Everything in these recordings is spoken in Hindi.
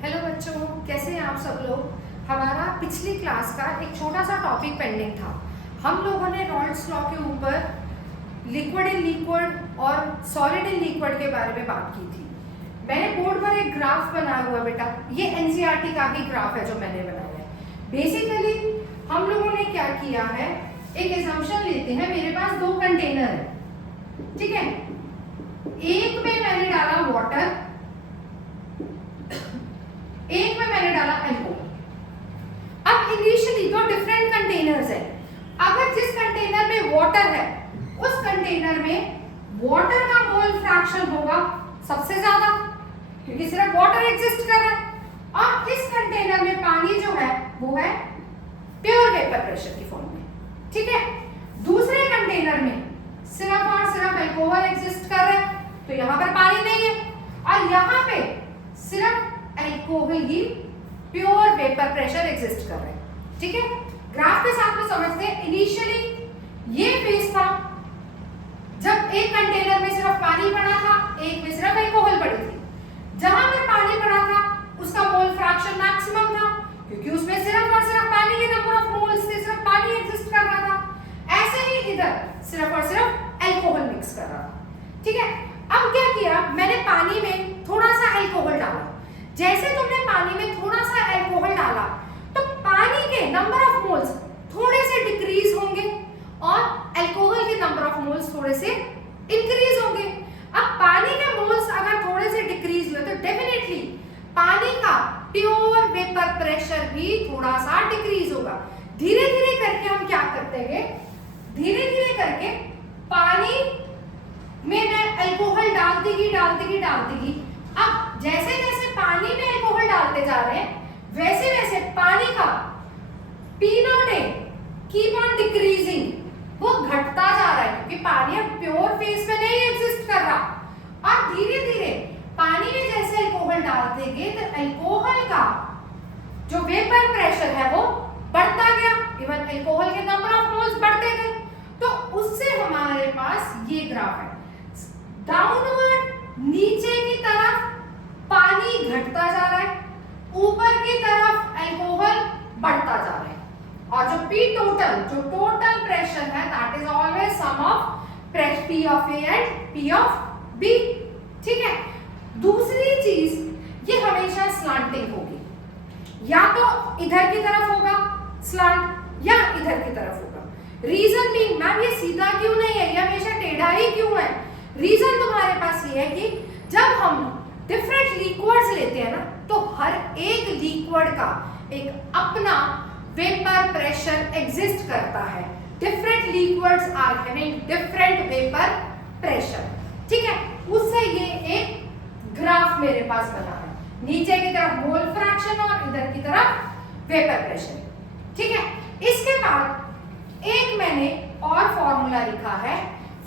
हेलो बच्चों, कैसे हैं आप सब लोग। हमारा पिछली क्लास का एक छोटा सा टॉपिक पेंडिंग था। हम लोगों ने रॉल्स लॉ के ऊपर लिक्विड इन लिक्विड और सॉलिड इन लिक्विड के बारे में बात की थी। मैंने बोर्ड पर एक ग्राफ बनाया हुआ बेटा, ये एनसीईआरटी का ही ग्राफ है जो मैंने बनाया है। बेसिकली हम लोगों ने क्या किया है, एक एजम्पशन लेते हैं। मेरे पास दो कंटेनर है, ठीक है। एक में मैंने डाला वाटर, एक में मैंने डाला अल्कोहल। अब इनिशियली दो डिफरेंट कंटेनर्स है। अगर जिस कंटेनर में वाटर है उस कंटेनर में वाटर का मोल फ्रैक्शन होगा सबसे ज्यादा, क्योंकि सिर्फ वाटर एग्जिस्ट कर रहा है। और इस कंटेनर में पानी जो है वो है प्योर वेपर प्रेशर की फॉर्म में, ठीक है। दूसरे कंटेनर में सिर्फ और सिर्फ अल्कोहल एग्जिस्ट कर रहा है, तो यहां पर पानी नहीं है। और यहां पे सिर्फ अल्कोहल ही प्योर वेपर प्रेशर एग्जिस्ट कर रहे हैं, ठीक है। ग्राफ के साथ में समझते हैं। इनिशियली ये फेज था जब एक कंटेनर में सिर्फ पानी पड़ा था, एक में सिर्फ अल्कोहल पड़ी थी। जहां पर पानी पड़ा था उसका मोल फ्रैक्शन मैक्सिमम था, क्योंकि उसमें सिर्फ और सिर्फ पानी के नंबर ऑफ मोल्स थे, सिर्फ पानी एग्जिस्ट कर रहा था। ऐसे ही इधर सिर्फ और सिर्फ अल्कोहल मिक्स कर रहा था, ठीक है। अब क्या किया, मैंने पानी में थोड़ा सा अल्कोहल डाला। जैसे तुमने पानी में थोड़ा सा अल्कोहल डाला तो पानी के नंबर ऑफ मोल्स थोड़े से डिक्रीज होंगे और अल्कोहल के नंबर ऑफ मोल्स थोड़े से इंक्रीज होंगे। अब पानी के मोल्स अगर थोड़े से डिक्रीज हुए तो डेफिनेटली पानी का प्योर वेपर प्रेशर भी थोड़ा सा डिक्रीज होगा। धीरे धीरे करके हम क्या करते हैं, धीरे धीरे करके पानी में मैं अल्कोहल डालती गई। अब जैसे जैसे पानी में अल्कोहल डालते जा रहे हैं वैसे वैसे पानी का P not a keep on decreasing, वो घटता जा रहा है, क्योंकि पानी अब प्योर फेज में नहीं एग्जिस्ट कर रहा। और धीरे धीरे पानी में जैसे अल्कोहल डालते गए तो अल्कोहल का जो वेपर प्रेशर है वो बढ़ता गया, इवन अल्कोहल के नंबर ऑफ मोल्स बढ़ते गए। तो उससे हमारे पास ये ग्राफ है, डाउनवर्ड नीचे की तरफ पानी घटता जा रहा है, ऊपर की तरफ अल्कोहल बढ़ता जा रहा है। और जो P टोटल, जो टोटल प्रेशर है, that is always sum of P of A and P of B, ठीक है। दूसरी चीज, ये हमेशा स्लांटिंग होगी, या तो इधर की तरफ होगा स्लांट या इधर की तरफ होगा। रीजन भी, मैम ये सीधा क्यों नहीं है, ये हमेशा टेढ़ा ही क्यों है? रीजन तुम्हारे पास ये है कि जब हम डिफरेंट लिक्विड्स लेते हैं ना, तो हर एक लिक्विड का एक अपना वेपर प्रेशर एग्जिस्ट करता है। Different liquids are having different vapour pressure, ठीक है। उससे ये एक ग्राफ मेरे पास बना है, नीचे की तरफ मोल फ्रैक्शन और इधर की तरफ वेपर प्रेशर, ठीक है। इसके बाद एक मैंने और फॉर्मूला लिखा है।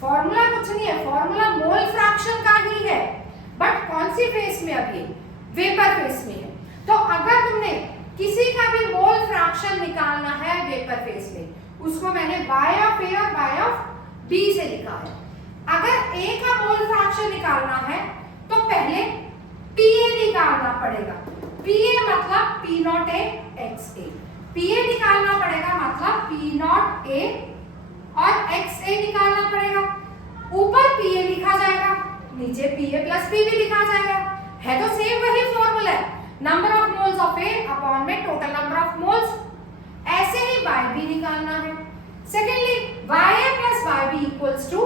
फॉर्मूला कुछ नहीं है, फॉर्मूला मोल फ्रैक्शन का ही है, बट कौन सी फेस में? अभी वेपर फेस में है। तो अगर तुमने किसी का भी मोल फ्रैक्शन निकालना है वेपर फेस में, उसको मैंने y ऑफ A और y ऑफ B से लिखा है। अगर A का मोल फ्रैक्शन निकालना है तो पहले PA निकालना पड़ेगा। PA मतलब P naught A XA, PA निकालना पड़ेगा मतलब P नॉट A और XA निकालना पड़ेगा। ऊपर PA लिखा जाएगा, नीचे PA प्लस PB लिखा जाएगा। है तो सेम वही फॉर्मूला है, number of moles of A upon में टोटल नंबर ऑफ मोल्स। ऐसे ही YB निकालना है। Secondly YA plus YB equals to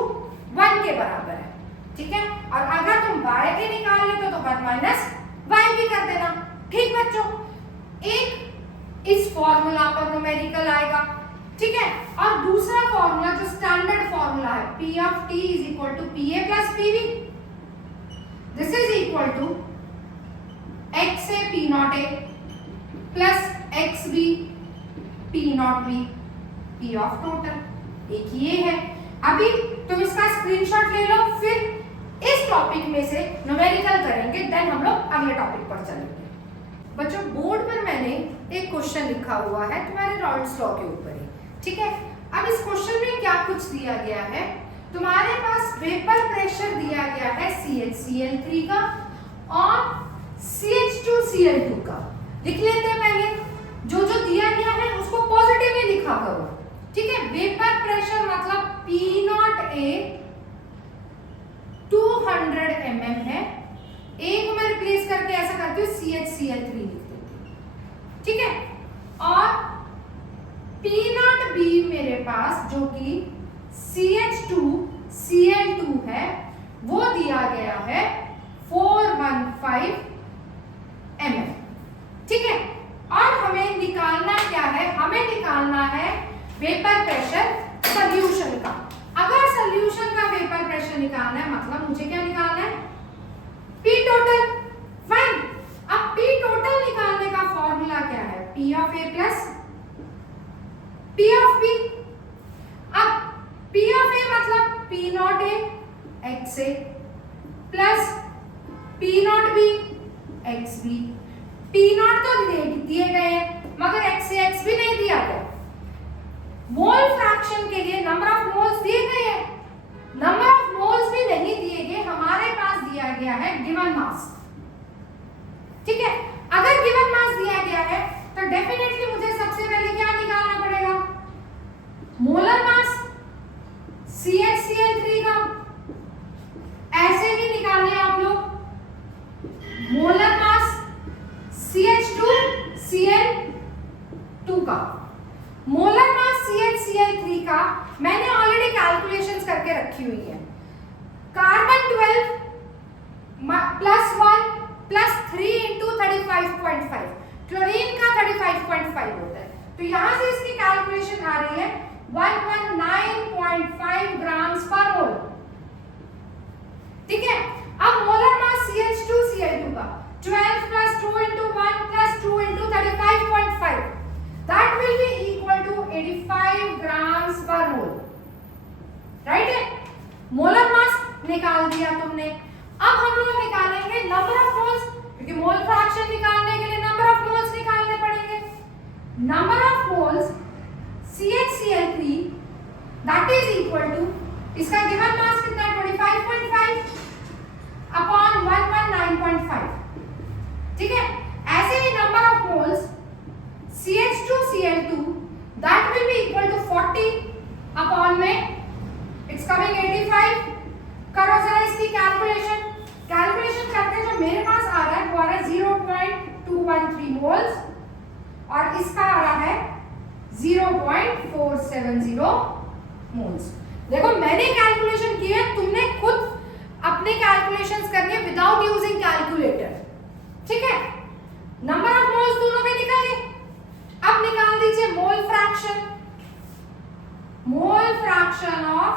1 के बराबर है, ठीक है। और अगर तुम YA निकाल लेते तो 1 माइनस YB कर देना, ठीक बच्चों। एक इस फॉर्मूला पर न्यूमेरिकल आएगा, ठीक है। और दूसरा फॉर्मूला जो स्टैंडर्ड फॉर्मूला है, P of T is equal to PA plus PB, this is equal to XA P naught A plus XB P naught B, P of total. एक ये है। अभी तुम इसका स्क्रीनशॉट ले लो, फिर इस टॉपिक में से न्यूमेरिकल करेंगे, देन हम लोग अगले टॉपिक पर चलेंगे। बच्चों, बोर्ड पर मैंने एक क्वेश्चन लिखा हुआ है तुम्हारे रॉल्स लॉ के ऊपर ही, ठीक है। अब इस क्वेश्चन में क्या कुछ दिया गया है, तुम्हारे पास वेपर प्रेशर दिया गया है CHCl3 का और CH2 Cl2 का लिख लेते हैं पहले। जो जो दिया गया है उसको पॉजिटिव ही लिखा करो, ठीक है। वेपर प्रेशर मतलब P0A 200 mm है। A को मैं रिप्लेस करके ऐसा करती हूँ CHCl3 लिख देती हूँ, ठीक है। और P0B मेरे पास जो कि CH2Cl2 है वो दिया गया है 415 mm, ठीक है। और हमें निकालना क्या है, हमें निकालना है वेपर प्रेशर सॉल्यूशन का। अगर सॉल्यूशन का वेपर प्रेशर निकालना है मतलब मुझे क्या निकालना है, P टोटल। फाइन। अब P टोटल निकालने का फॉर्मूला क्या है, P of A plus P of B। अब P ऑफ A मतलब P naught A x A plus P naught B x B। P not तो दिए गए हैं मगर एक्स A एक्स B नहीं दिया गया। मोल फ्रैक्शन के लिए नंबर ऑफ मोल्स दिए गए हैं, नंबर ऑफ मोल्स भी नहीं दिए गए, हमारे पास दिया गया है गिवन मास, ठीक है। अगर गिवन मास दिया गया है तो डेफिनेटली मुझे सबसे पहले क्या निकालना पड़ेगा, मोलर मास CHCl3 का। ऐसे ही निकालिए आप लोग, मोलर मास CH2Cl2 का। मोलर मास CHCl3 का मैंने ऑलरेडी कैलकुलेशंस करके रखी हुई है। Carbon 12 plus 1 plus 3 into 35.5, chlorine का 35.5 होता है, तो यहां से इसकी कैलकुलेशन आ रही है 119.5 ग्राम्स पर मोल, ठीक है। अब मोलर मास CH2Cl2 का 12 plus 2 into 1 plus 2 into 35.5, that will be equal to 85 grams per mole, right है। मोलर मास निकाल दिया तुमने। अब हम लोग निकालेंगे नंबर ऑफ मोल्स, क्योंकि मोल फ्रैक्शन निकालने के लिए नंबर ऑफ मोल्स निकालने पड़ेंगे। Number of moles CHCl3 that is equal to, इसका गिवन मास कितना है 25.5 अपॉन 119.5, ठीक है। ऐसे ही number of moles CH2Cl2 that will be equal to 40 upon में it's coming 85। करो जरा इसकी कैलकुलेशन करते जो मेरे पास आ रहा है वो आ रहा है 0.213 मोल्स और इसका आ रहा है 0.470 मोल्स। देखो मैंने कैलकुलेशन की है, तुमने खुद अपने कैलकुलेशंस करके विदाउट यूजिंग कैलकुलेटर, ठीक है। नंबर ऑफ मोल्स दोनों के निकल गए। अब निकाल दीजिए mole fraction. Mole fraction of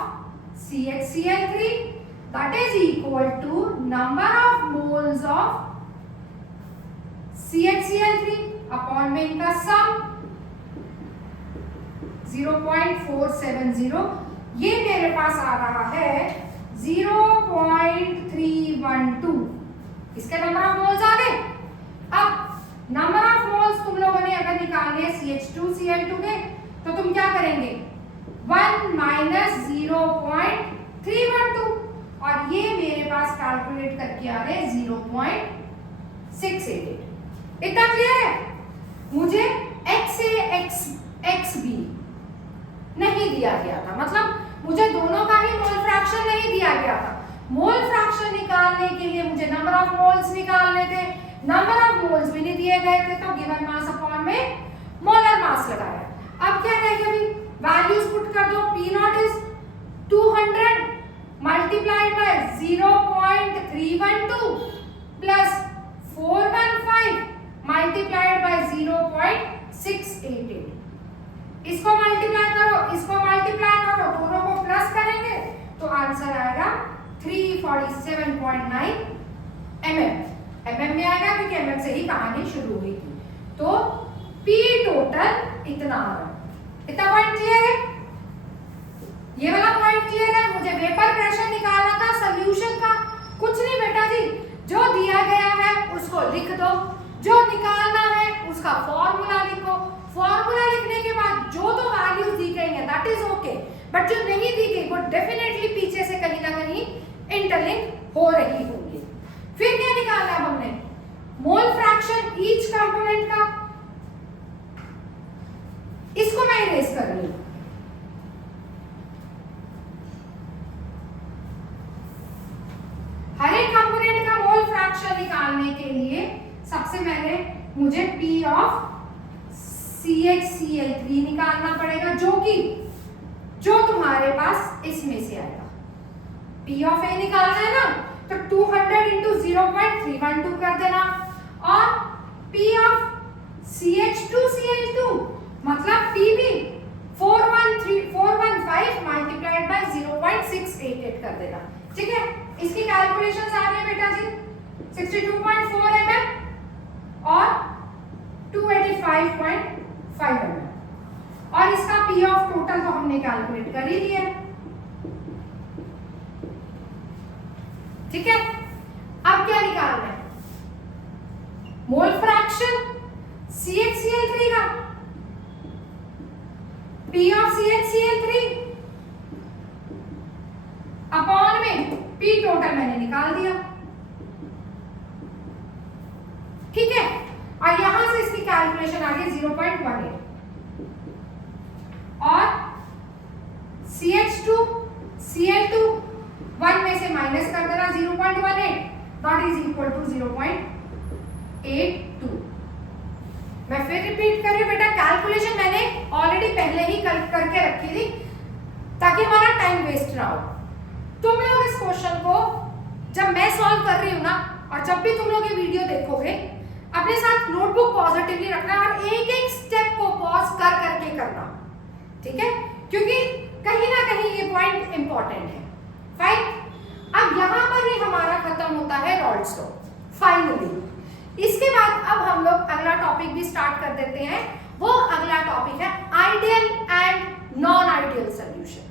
CHCl3 that is equal to number of moles of CHCl3 upon में इनका सम 0.470, ये मेरे पास आ रहा है 0.312। इसके नंबर ऑफ मोल्स आ गए। अब नंबर ऑफ मोल्स तुम लोगों ने अगर निकालने हैं CH2Cl2 के तो तुम क्या करेंगे 1 माइनस 0.312 और ये मेरे पास कैलकुलेट करके आ रहे हैं 0.688। इतना क्लियर है। मुझे XA XB नहीं दिया गया था, मतलब मुझे दोनों का ही मोल फ्रैक्शन नहीं दिया गया था। मोल फ्रैक्शन निकालने के लिए मुझे नंबर ऑफ मोल्स निकालने थे, नंबर ऑफ मोल्स भी नहीं दिए गए थे, तो गिवन मास अपॉन में मोलर मास लगाया। अब क्या कहेंगे, अभी वैल्यूज पुट कर दो। P not is 200 multiplied by 0.312 plus 415 multiplied by 0.688। इसको मल्टीप्लाई करो, इसको मल्टीप्लाई करो, दोनों को प्लस करेंगे तो आंसर आएगा 347.9 mm में आएगा, क्योंकि mm से ही कहानी शुरू हुई थी। तो P टोटल इतना आ रहा है। इतना पॉइंट क्लियर है? ये वाला पॉइंट क्लियर है? मुझे वेपर प्रेशर निकालना था सॉल्यूशन का, कुछ नहीं बेटा जी, जो दिया गया है उसको लिख दो, जो निकालना है उसका फॉर्मूला लिखो। फॉर्मूला लिखने के बाद जो तो वैल्यूज दी गई है दैट इज ओके, बट जो नहीं दी गई वो डेफिनेटली पीछे से कहीं ना कहीं इंटरलिंक हो रही होगी। फिर क्या निकालना है हमने, मोल फ्रैक्शन ईच कंपोनेंट का, इसको मैं इरेज कर रही हूं। हर एक कंपोनेंट का मोल फ्रैक्शन निकालने के लिए सबसे पहले मुझे P ऑफ CHCl3 निकालना पड़ेगा, जो तुम्हारे पास इसमें से आएगा। P ऑफ A निकालना है ना, तो 200 इंटू 0.312 कर देना, और P ऑफ CH2Cl2 मतलब P भी 415 मल्टीप्लाइड बाय 0.688 कर देना। ठीक है, इसकी कैलकुलेशंस आ रही है बेटा जी, 62.4 mm और 285.5 mm, और इसका P ऑफ टोटल तो हमने कैलकुलेट कर ही लिया। ठीक है, अब क्या निकालना है? मोल फ्रैक्शन CHCl3 का, P ऑफ CHCl3 अपॉन में P टोटल मैंने निकाल दिया। ठीक है, और यहां से इसकी कैलकुलेशन आ गई 0.18, और CH2Cl2 1 में से माइनस कर देना 0.18, नॉट इज इक्वल टू 0.82। मैं फिर रिपीट कर रही हूं बेटा, कैलकुलेशन मैंने ऑलरेडी पहले ही करके रखी थी ताकि हमारा टाइम वेस्ट ना हो। तुम लोग इस क्वेश्चन को जब मैं सॉल्व कर रही हूं ना, और जब भी तुम लोग ये वीडियो देखोगे, अपने साथ नोटबुक पॉजिटिवली रखना और एक एक स्टेप को पॉज कर करके करना। ठीक है, क्योंकि कहीं ना कहीं ये पॉइंट इंपॉर्टेंट है। फाइन, अब यहां पर ही हमारा खत्म होता है रॉल्स लॉ फाइनली। इसके बाद अब हम लोग अगला टॉपिक भी स्टार्ट कर देते हैं। वो अगला टॉपिक है ideal and non ideal solution.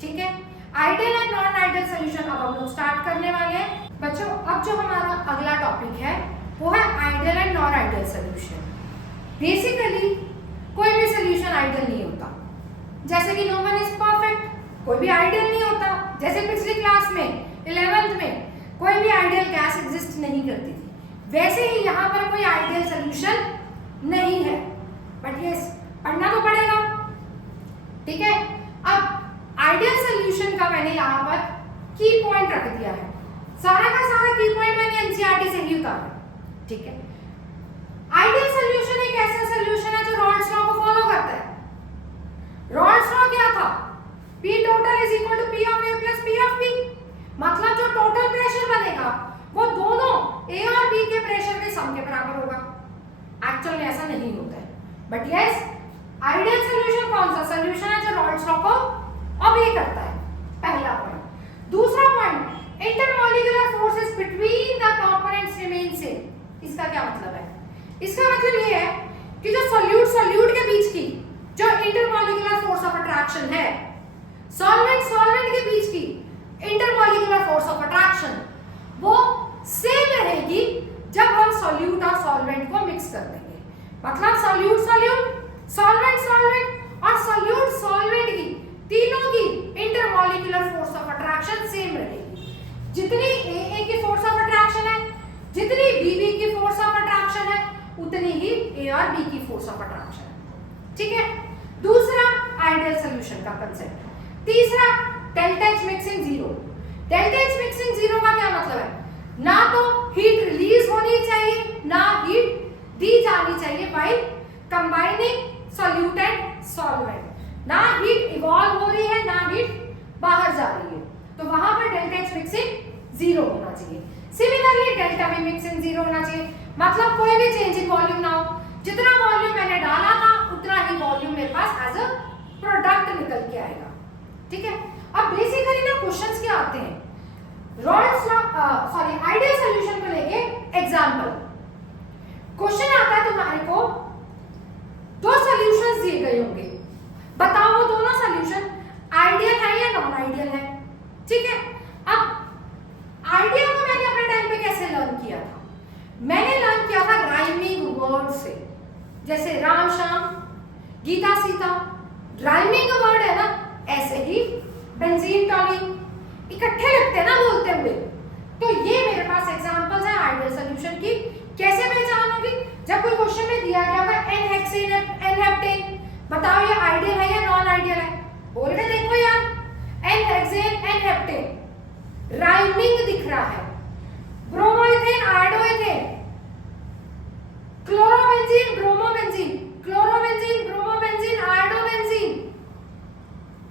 ठीक है, ideal and non ideal solution अब हम लोग स्टार्ट करने वाले हैं बच्चों। अब जो हमारा अगला टॉपिक है वो है ideal and non ideal solution. Basically कोई भी सॉल्यूशन आइडियल नहीं होता, जैसे कि नो वन इज परफेक्ट, कोई भी आइडियल नहीं होता। जैसे पिछली क्लास में 11th में कोई भी आइडियल गैस एग्जिस्ट नहीं करती थी, वैसे ही यहाँ पर कोई आइडियल सॉल्यूशन नहीं है, बट यस पढ़ना तो पड़ेगा। ठीक है, अब आइडियल सॉल्यूशन का मैंने यहाँ पर की पॉइंट रख दिया है, सारा का सारा की पॉइंट मैंने एनसीईआरटी से ही उतारा। ठीक है, आइडियल सॉल्यूशन एक ऐसा सॉल्यूशन है जो रॉल्स लॉ को फॉलो करता है। रॉल्स लॉ क्या था? P total is equal to P of A plus P of B, मतलब जो टोटल प्रेशर बनेगा वो दोनों A और B के प्रेशर के सम के बराबर होगा। एक्चुअल में ऐसा नहीं होता है, बट यस आइडियल सॉल्यूशन कौन सा सॉल्यूशन है जो रॉल्स लॉ को ओबे करता है, पहला पॉइंट। दूसरा point, intermolecular forces between the components remain same. इसका क्या मतलब है? इसका मतलब ये है कि जो सॉल्यूट के बीच की जो इंटरमॉलिक्यूलर फोर्स ऑफ अट्रैक्शन है, सॉल्वेंट के बीच की इंटरमॉलिक्यूलर फोर्स ऑफ अट्रैक्शन वो सेम रहेगी जब हम सॉल्यूट और सॉल्वेंट को मिक्स कर देंगे। मतलब सॉल्यूट और सॉल्वेंट की तीनों की intermolecular force of attraction same रहेगी। जितनी ए की फोर्स ऑफ अट्रैक्शन है, जितनी बी की फोर्स ऑफ अट्रैक्शन है, उतनी ही ए और बी की फोर्स ऑफ अट्रैक्शन है। ठीक है, दूसरा आइडियल सॉल्यूशन का कंसेप्ट। तीसरा delta H mixing zero. Delta H mixing zero का क्या मतलब है? ना तो हीट रिलीज होनी चाहिए, ना हीट दी जानी चाहिए by combining solute and solvent. ना हीट इवॉल्व हो रही है, ना हीट बाहर जा रही है, तो वहां पर डेल्टा एच मिक्सिंग जीरो होना चाहिए। Similarly delta B mixing zero होना चाहिए, मतलब कोई भी चेंज इन वॉल्यूम ना हो। जितना वॉल्यूम मैंने डाला था उतना ही वॉल्यूम मेरे पास एज अ प्रोडक्ट निकल के आएगा। ठीक है, अब बेसिकली ना क्वेश्चंस क्या आते हैं रॉल्स लॉ आइडियल सॉल्यूशन को लेके। एग्जांपल क्वेश्चन आता है तुम्हारे को, दो सॉल्यूशंस दिए गए होंगे, बताओ वो दोनों सॉल्यूशन आइडियल है या नॉन आइडियल है। ठीक है, अब आइडियल को मैंने अपने टाइम पे कैसे लर्न किया था? मैंने लर्न किया था राइमिंग वर्ड से, जैसे राम श्याम, गीता सीता, राइमिंग वर्ड है ना, ऐसे ही बेंजीन टॉनिक इकट्ठे लगते हैं ना बोलते हुए। तो ये मेरे पास एग्जांपल्स हैं आइडियल सॉल्यूशन की, कैसे पहचानोगी? जब कोई क्वेश्चन में दिया गया होगा एन हेक्सेन एन हेप्टेन, बताओ ये आइडियल है या नॉन आइडियल है? बोल के देखो यार, n hexane n heptane rhyming दिख रहा है, bromoethane iodoethane, chlorobenzene bromobenzene, chlorobenzene bromobenzene iodobenzene,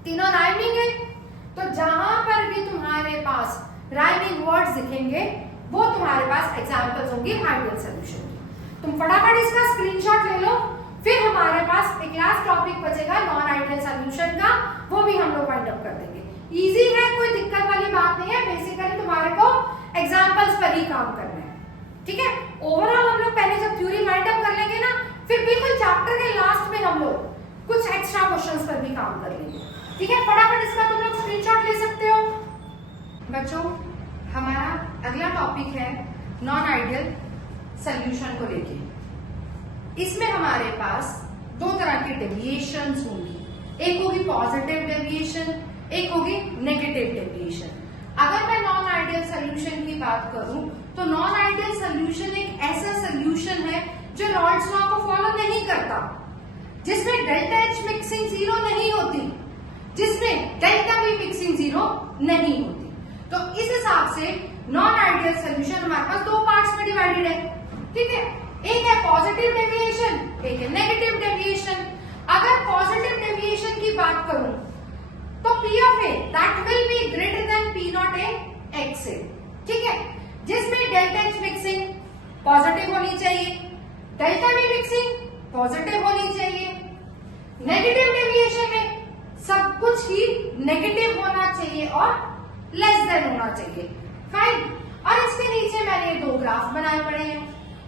तीनों राइमिंग है। तो जहां पर भी तुम्हारे पास राइमिंग वर्ड्स दिखेंगे वो तुम्हारे पास एग्जांपल्स होंगे आइडियल सॉल्यूशन की। तुम फटाफट इसका स्क्रीनशॉट ले लो, फिर हमारे पास एक लास्ट टॉपिक बचेगा नॉन आइडियल सॉल्यूशन का, वो भी हम लोग वाइंड अप कर देंगे। इजी है, कोई दिक्कत वाली बात नहीं है, बेसिकली तुम्हारे को एग्जांपल्स पर ही काम करना है, ठीक है। ओवरऑल हम लोग पहले जब थ्योरी वाइंड अप कर लेंगे ना, फिर बिल्कुल चैप्टर के लास्ट में हम लोग कुछ एक्स्ट्रा क्वेश्चंस पर भी काम कर लेंगे, ठीक है। फटाफट इसका तुम लोग स्क्रीनशॉट ले सकते हो। बच्चों, हमारा अगला टॉपिक है नॉन आइडियल सॉल्यूशन को लेके। इसमें हमारे पास दो तरह की डेविएशंस होंगी, एक होगी पॉजिटिव डेविएशन, एक होगी नेगेटिव डेविएशन। अगर मैं नॉन आइडियल सॉल्यूशन की बात करूं तो नॉन आइडियल सॉल्यूशन एक ऐसा सॉल्यूशन है जो रॉल्ड्स लॉ को फॉलो नहीं करता, जिसमें डेल्टा एच मिक्सिंग जीरो नहीं होती, जिसमें डेल्टा बी मिक्सिंग जीरो नहीं होती। तो इस हिसाब से नॉन आइडियल सॉल्यूशन हमारे पास दो पार्ट्स में डिवाइडेड है, ठीक है। एक है पॉजिटिव डेविएशन, एक है नेगेटिव डेविएशन। अगर पॉजिटिव डेविएशन की बात करूं तो P of A that will be greater than P not A X A, ठीक है, जिसमें डेल्टा एच मिक्सिंग पॉजिटिव होनी चाहिए, डेल्टा बी मिक्सिंग पॉजिटिव होनी चाहिए। नेगेटिव डेविएशन में सब कुछ ही नेगेटिव होना चाहिए और लेस देन होना चाहिए, फाइन। और इसके नीचे मैंने दो ग्राफ बनाए पड़े हैं।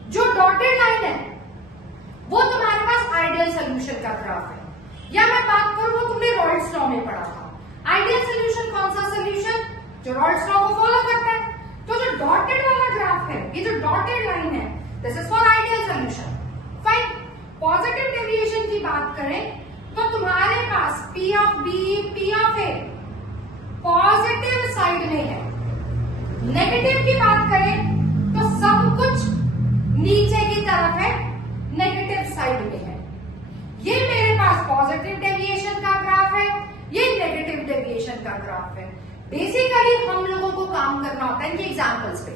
जो डॉटेड लाइन है वो तुम्हारे पास आइडियल सॉल्यूशन का ग्राफ है, या मैं बात करूं वो तुमने रॉल्ड्स लॉ में पढ़ा था। आइडियल सॉल्यूशन कौन सा सॉल्यूशन? जो रॉल्ड्स लॉ को फॉलो करता है। तो जो डॉटेड वाला ग्राफ है, ये जो डॉटेड लाइन है, this is for ideal solution, fine. Positive deviation की बात करें तो तुम्हारे पास P of B, P of A positive side में है। नेगेटिव की बात करें तो सब कुछ नीचे की तरफ है, नेगेटिव साइड में है। ये मेरे पास पॉजिटिव डेविएशन का ग्राफ है, ये नेगेटिव डेविएशन का ग्राफ है। बेसिकली हम लोगों को काम करना होता है इनके एग्जांपल्स पे,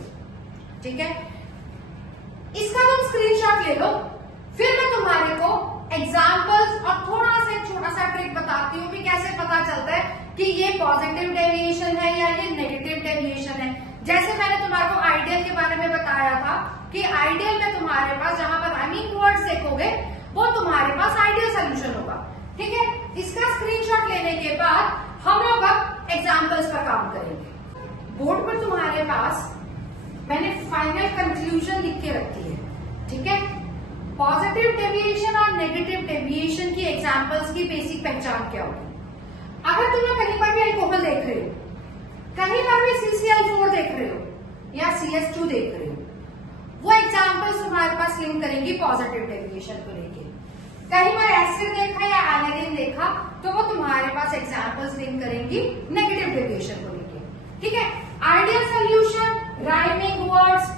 ठीक है। इसका तुम स्क्रीनशॉट ले लो, फिर मैं तुम्हारे को एग्जांपल्स और थोड़ा सा छोटा सा ट्रिक बताती हूँ कि कैसे पता चलता है कि ये पॉजिटिव डेविएशन है या ये नेगेटिव डेविएशन है। जैसे मैंने तुम्हारे को आइडियल के बारे में बताया था कि आइडियल में तुम्हारे पास जहां पर राइमिंग वर्ड्स देखोगे वो तुम्हारे पास आइडियल सॉल्यूशन होगा, ठीक है। इसका स्क्रीनशॉट लेने के बाद हम लोग अब एग्जांपल्स पर काम करेंगे। बोर्ड पर तुम्हारे पास मैंने फाइनल कंक्लूजन लिख के रखी है, ठीक है। पॉजिटिव डेविएशन और नेगेटिव डेविएशन की एग्जांपल्स की बेसिक पहचान क्या होगी? अगर तुम लोग कहीं पर भी अल्कोहल देख रहे हो, कहीं पर भी CCl4 देख रहे हो या CS2 देख रहे हो, वो एग्जांपल्स तुम्हारे पास लिंक करेंगी पॉजिटिव डेविएशन को लेके। कहीं पर एसिड देखा या एनालिन देखा तो वो तुम्हारे पास एग्जांपल्स लिंक करेंगी नेगेटिव डेविएशन को लेके, ठीक है। Ideal solution, rhyming words,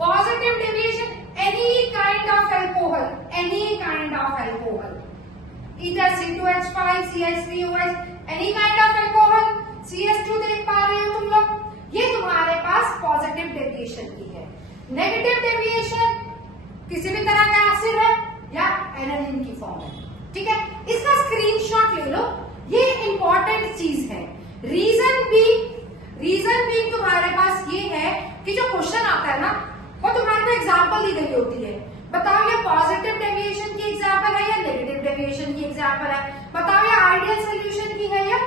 positive deviation, any kind of alcohol, any kind of alcohol, either C2H5, CH3OH, any kind of alcohol, CS2 देख पा रहे हो तुम लोग, ये तुम्हारे पास पॉजिटिव डेविएशन की है। नेगेटिव डेविएशन किसी भी तरह का एसिड है या एनालिन की फॉर्म है, ठीक है। इसका स्क्रीनशॉट ले लो, ये इंपॉर्टेंट चीज है। रीजन भी तुम्हारे पास ये है कि जो क्वेश्चन आता है ना वो तुम्हारे को एग्जाम्पल दी गई होती है। बताओ ये पॉजिटिव डेविएशन की एग्जाम्पल है या नेगेटिव डेविएशन की एग्जाम्पल है? बताओ ये आइडियल सॉल्यूशन की है या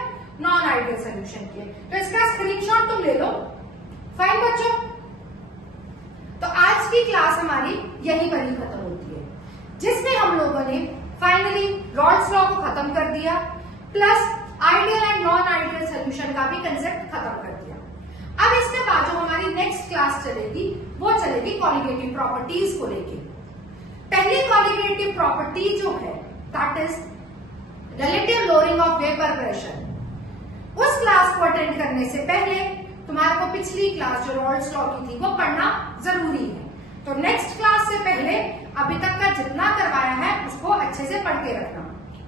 नॉन आइडियल सॉल्यूशन की है? तो इसका स्क्रीनशॉट तुम ले लो, फाइन बच्चों। तो आज की क्लास हमारी यहीं पर ही खत्म होती है, जिसमें हम लोगों ने फाइनली रॉल्ड्स लॉ को खत्म कर दिया, plus ideal and non ideal solution का भी कंसेप्ट खत्म कर दिया। अब इसके बाद जो हमारी नेक्स्ट क्लास चलेगी वो चलेगी कॉलिगेटिव प्रॉपर्टीज को लेके। पहली कॉलिगेटिव प्रॉपर्टी जो है that is relative lowering of vapour pressure. उस क्लास को अटेंड करने से पहले तुम्हारे को पिछली क्लास जो रॉल्ड्स लॉ की थी वो पढ़ना जरूरी है। तो नेक्स्ट क्लास से पहले अभी तक का जितना करवाया है उसको अच्छे से पढ़ के रखना,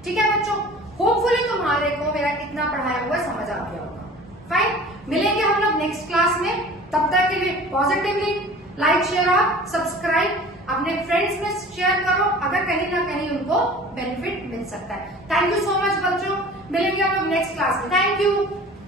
ठीक है बच्चों। होपफुली तुम्हारे को मेरा इतना पढ़ाया हुआ समझ आ गया होगा। फाइन, मिलेंगे हम लोग नेक्स्ट क्लास में। तब तक के लिए पॉजिटिवली लाइक शेयर और सब्सक्राइब अपने फ्रेंड्स में शेयर करो, अगर कहीं ना कहीं उनको बेनिफिट मिल सकता है। थैंक यू सो मच बच्चों, मिलेंगे हम लोग नेक्स्ट क्लास में। Thank you.